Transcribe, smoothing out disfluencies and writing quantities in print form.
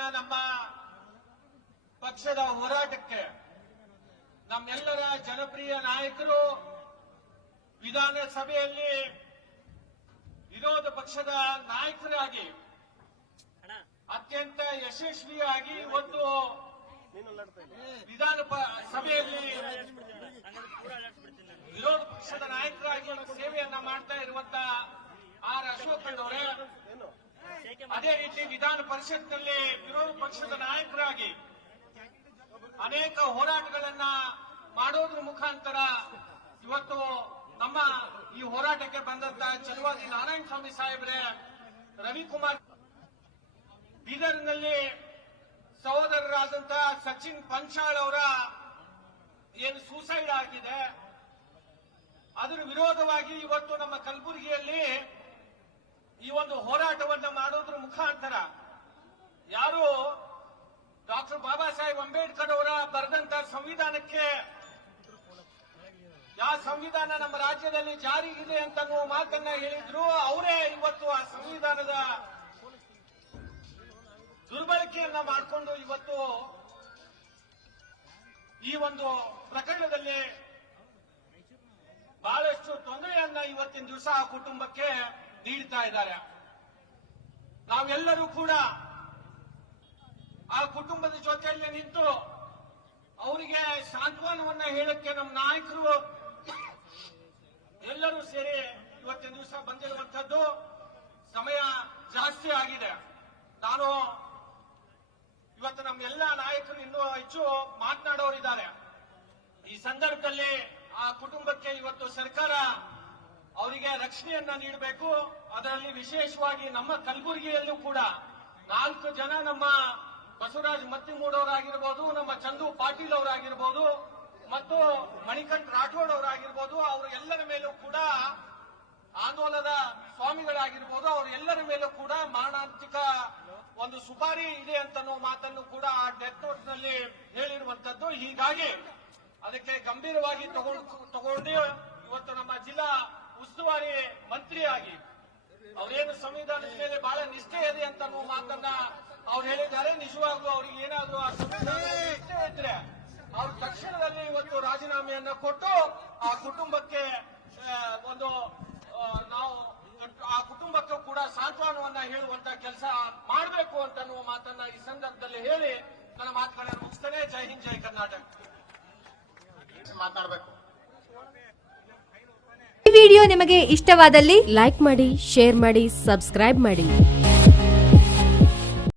ಇವತ್ತಿನ ನಮ್ಮ ಪಕ್ಷದ ಹೋರಾಟಕ್ಕೆ ನಮ್ಮೆಲ್ಲರ ಜನಪ್ರಿಯ ನಾಯಕರು ವಿಧಾನಸಭೆಯಲ್ಲಿ ವಿರೋಧ ಪಕ್ಷದ ನಾಯಕರಾಗಿ ಅತ್ಯಂತ ಯಶಸ್ವಿಯಾಗಿ ಒಂದು ವಿಧಾನ ಸಭೆಯಲ್ಲಿ ವಿರೋಧ ಪಕ್ಷದ ನಾಯಕರಾಗಿ ಸೇವೆಯನ್ನ ಮಾಡ್ತಾ ಇರುವಂತ ಆರ್ ಅಶೋಕಣ್ಣವರೇ, ಅದೇ ರೀತಿ ವಿಧಾನ ಪರಿಷತ್ನಲ್ಲಿ ವಿರೋಧ ಪಕ್ಷದ ನಾಯಕರಾಗಿ ಅನೇಕ ಹೋರಾಟಗಳನ್ನ ಮಾಡೋದ್ರ ಮುಖಾಂತರ ಇವತ್ತು ನಮ್ಮ ಈ ಹೋರಾಟಕ್ಕೆ ಬಂದಂತ ಚಲುವಾದಿ ನಾರಾಯಣ ಸ್ವಾಮಿ ಸಾಹೇಬ್ರೆ, ರವಿಕುಮಾರ್ ಬೀದರ್ನಲ್ಲಿ ಸಹೋದರರಾದಂತ ಸಚಿನ್ ಪಂಚಾಳ್ ಅವರ ಏನು ಸೂಸೈಡ್ ಆಗಿದೆ, ಅದರ ವಿರೋಧವಾಗಿ ಇವತ್ತು ನಮ್ಮ ಕಲಬುರಗಿಯಲ್ಲಿ ಈ ಒಂದು ಹೋರಾಟವನ್ನ ಮಾಡೋದ್ರ ಮುಖಾಂತರ ಯಾರು ಡಾಕ್ಟರ್ ಬಾಬಾ ಸಾಹೇಬ್ ಅಂಬೇಡ್ಕರ್ ಅವರ ಬರೆದಂತ ಸಂವಿಧಾನಕ್ಕೆ ಯಾವ ಸಂವಿಧಾನ ನಮ್ಮ ರಾಜ್ಯದಲ್ಲಿ ಜಾರಿಗಿದೆ ಅಂತ ಮಾತನ್ನ ಹೇಳಿದ್ರು, ಅವರೇ ಇವತ್ತು ಆ ಸಂವಿಧಾನದ ದುರ್ಬಳಕೆಯನ್ನ ಮಾಡಿಕೊಂಡು ಇವತ್ತು ಈ ಒಂದು ಪ್ರಕರಣದಲ್ಲಿ ಬಹಳಷ್ಟು ತೊಂದರೆಯನ್ನ ಇವತ್ತಿನ ದಿವಸ ಆ ಕುಟುಂಬಕ್ಕೆ ನೀಡ್ತಾ ಇದ್ದಾರೆ. ನಾವೆಲ್ಲರೂ ಕೂಡ ಆ ಕುಟುಂಬದ ಜೊತೆಯಲ್ಲಿ ನಿಂತು ಅವರಿಗೆ ಸಾಂತ್ವನವನ್ನ ಹೇಳಕ್ಕೆ ನಮ್ಮ ನಾಯಕರು ಎಲ್ಲರೂ ಸೇರಿ ಇವತ್ತಿನ ದಿವಸ ಬಂದಿರುವಂತದ್ದು. ಸಮಯ ಜಾಸ್ತಿ ಆಗಿದೆ. ನಾನು ಇವತ್ತು ನಮ್ಮ ಎಲ್ಲ ನಾಯಕರು ಇನ್ನೂ ಹೆಚ್ಚು ಮಾತನಾಡೋರಿದ್ದಾರೆ. ಈ ಸಂದರ್ಭದಲ್ಲಿ ಆ ಕುಟುಂಬಕ್ಕೆ ಇವತ್ತು ಸರ್ಕಾರ ಅವರಿಗೆ ರಕ್ಷಣೆಯನ್ನ ನೀಡಬೇಕು. ಅದರಲ್ಲಿ ವಿಶೇಷವಾಗಿ ನಮ್ಮ ಕಲಬುರಗಿಯಲ್ಲೂ ಕೂಡ 4 ಜನ ನಮ್ಮ ಬಸವರಾಜ್ ಮತ್ತಿಮೂಡವರಾಗಿರ್ಬೋದು, ನಮ್ಮ ಚಂದು ಪಾಟೀಲ್ ಅವರಾಗಿರ್ಬೋದು ಮತ್ತು ಮಣಿಕಂಠ ರಾಠೋಡ್ ಅವರಾಗಿರ್ಬೋದು, ಅವರು ಎಲ್ಲರ ಮೇಲೂ ಕೂಡ ಆಂದೋಲನದ ಸ್ವಾಮಿಗಳಾಗಿರ್ಬೋದು, ಅವರೆಲ್ಲರ ಮೇಲೂ ಕೂಡ ಮಾರಣಾಂತಿಕ ಒಂದು ಸುಪಾರಿ ಇದೆ ಅಂತ ಮಾತನ್ನು ಕೂಡ ಆ ಡೆತ್ ನೋಟ್ ನಲ್ಲಿ ಹೇಳಿರುವಂತದ್ದು. ಹೀಗಾಗಿ ಅದಕ್ಕೆ ಗಂಭೀರವಾಗಿ ತಗೊಂಡು ಇವತ್ತು ನಮ್ಮ ಜಿಲ್ಲಾ ಉಸ್ತುವಾರಿ ಮಂತ್ರಿಯಾಗಿ ಅವರೇನು ಸಂವಿಧಾನದ ಮೇಲೆ ಬಹಳ ನಿಷ್ಠೆ ಇದೆ ಅಂತ ಮಾತನ್ನ ಅವ್ರು ಹೇಳಿದ್ದಾರೆ. ನಿಜವಾಗ್ಲೂ ಅವ್ರಿಗೆ ಏನಾದ್ರು ಆ ಸಂವಿಧಾನದ ನಿಷ್ಠೆ ಇದ್ರೆ ಅವ್ರು ತಕ್ಷಣದಲ್ಲಿ ಇವತ್ತು ರಾಜೀನಾಮೆಯನ್ನ ಕೊಟ್ಟು ಆ ಕುಟುಂಬಕ್ಕೆ ಒಂದು ನಾವು ಆ ಕುಟುಂಬಕ್ಕೂ ಕೂಡ ಸಾಂತ್ವನವನ್ನ ಹೇಳುವಂತ ಕೆಲಸ ಮಾಡಬೇಕು ಅಂತ ಮಾತನ್ನ ಈ ಸಂದರ್ಭದಲ್ಲಿ ಹೇಳಿ ನನ್ನ ಮಾತುಗಳನ್ನ ಮುಗಿಸ್ತೇನೆ. ಜೈ ಹಿಂದ್, ಜೈ ಕರ್ನಾಟಕ. ಮಾತನಾಡಬೇಕು. ಈ ವಿಡಿಯೋ ನಿಮಗೆ ಇಷ್ಟವಾದಲ್ಲಿ ಲೈಕ್ ಮಾಡಿ, ಶೇರ್ ಮಾಡಿ, ಸಬ್ಸ್ಕ್ರೈಬ್ ಮಾಡಿ.